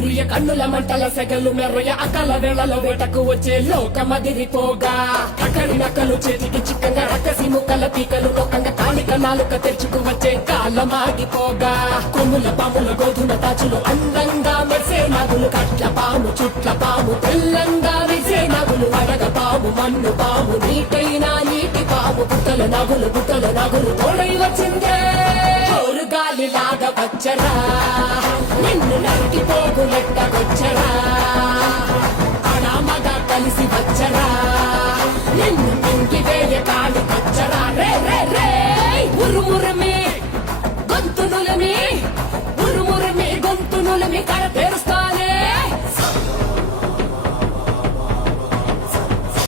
ఉరియ కన్నుల మంటల సెగలు మెర్రయ అకల వేళల వేటకు వచ్చే లోకమదిరిపోగా అక్కడి నక్కలు చేతికి చిక్కంగా రక్కసి ముక్కల పీకలు కొక్కంగా కాలిక నాలుక తెరుచుకు వచ్చే కాలమాగిపోగా కొమ్ముల పాముల గోధుమ తాచులు అందంగా మెరిసే నగులు కట్ల పాము చుట్ల పాము తెల్లంగా మెరిసే నగులు అడగ పాము మన్ను పాము నీటైనా నీటి పాము పుట్టల నగులు తోడై వచ్చిందే గాలిలాగా వచ్చరా నిన్ను నరికి పోగు లెక్కకొచ్చరా